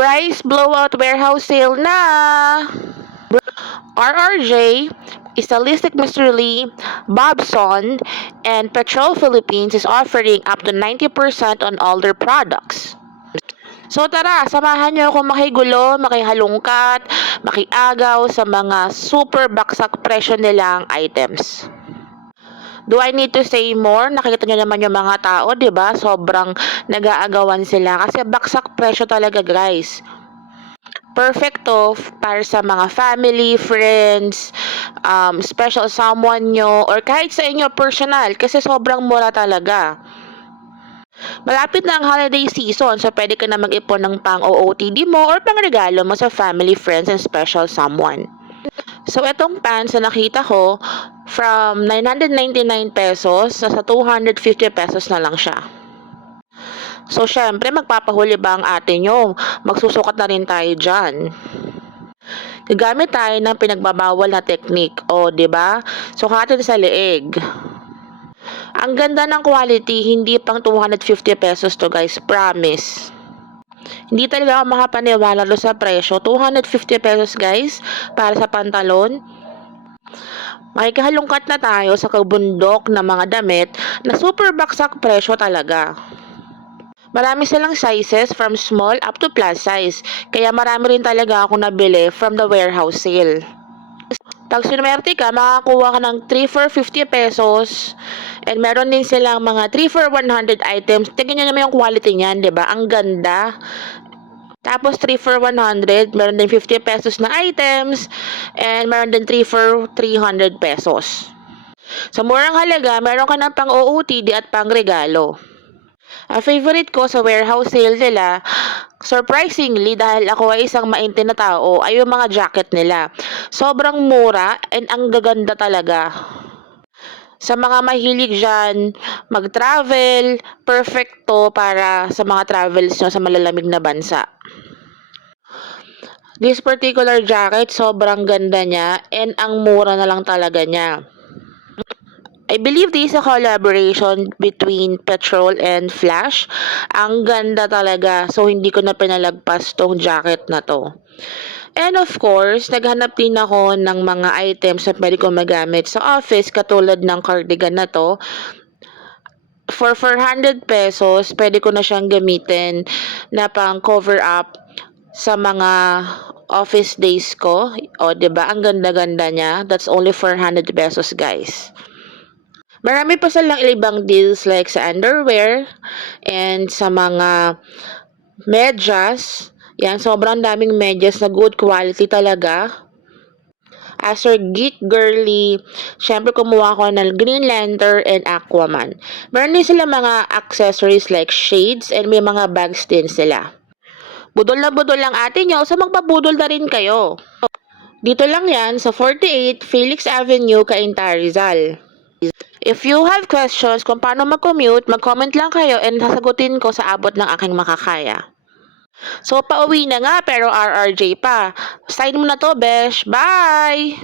Price blowout warehouse sale na! RRJ, Stylistic Mr. Lee, Bobson, and Petrol Philippines is offering up to 90% on all their products. So tara, samahan niyo ako makigulo, makihalungkat, makiagaw sa mga super baksak presyo nilang items. Do I need to say more? Nakikita nyo naman yung mga tao, di ba? Sobrang nag-aagawan sila kasi baksak presyo talaga, guys. Perfect to para sa mga family, friends, special someone nyo, or kahit sa inyo personal kasi sobrang mura talaga. Malapit na ang holiday season, so pwede ka na mag-ipon ng pang-OOTD mo or pang-regalo mo sa family, friends, and special someone. So, itong pants na nakita ko, from 999 pesos, nasa 250 pesos na lang siya. So, syempre, magpapahuli ba ang ate nyo? Magsusukat na rin tayo dyan. Gagamit tayo ng pinagbabawal na technique, o, diba? Sukatin sa leeg. Ang ganda ng quality, hindi pang 250 pesos to, guys. Promise. Hindi talaga ako makapaniwala do sa presyo. 250 pesos, guys, para sa pantalon. Makikahalungkat na tayo sa kabundok ng mga damit na super baksak presyo talaga. Marami silang sizes from small up to plus size. Kaya marami rin talaga ako nabili from the warehouse sale. Pag sinumerte ka, makakuha ka ng 3 for 50 pesos. And meron din silang mga 3 for 100 items. Tingnan nyo naman yung quality niyan, di ba? Ang ganda. Tapos 3 for 100, meron din 50 pesos na items. And meron din 3 for 300 pesos. Sa murang halaga, meron ka ng pang-OOTD at pang-regalo. Ang favorite ko sa warehouse sale nila, surprisingly, dahil ako ay isang maintin na tao, ay yung mga jacket nila. Sobrang mura and ang gaganda talaga. Sa mga mahilig dyan, mag-travel, perfect to para sa mga travels nyo sa malalamig na bansa. This particular jacket, sobrang ganda niya and ang mura na lang talaga niya. I believe this is a collaboration between Petrol and Flash. Ang ganda talaga. So, hindi ko na pinalagpas tong jacket na to. And of course, naghanap din ako ng mga items na pwede ko magamit sa office katulad ng cardigan na to. For 400 pesos, pwede ko na siyang gamitin na pang cover up sa mga office days ko. O, diba? Ang ganda-ganda niya. That's only 400 pesos, guys. Marami pa silang ibang deals like sa underwear and sa mga medyas. Yan, sobrang daming medyas na good quality talaga. As for geek girly, syempre kumuha ko ng Green Lantern and Aquaman. Meron din sila mga accessories like shades and may mga bags din sila. Budol na budol lang ate nyo, so magpabudol na rin kayo. Dito lang yan sa 48 Felix Avenue, Cainta, Rizal. If you have questions kung paano mag-commute, mag-comment lang kayo and sasagutin ko sa abot ng aking makakaya. So, pauwi na nga pero RRJ pa. Sign mo na to, besh. Bye!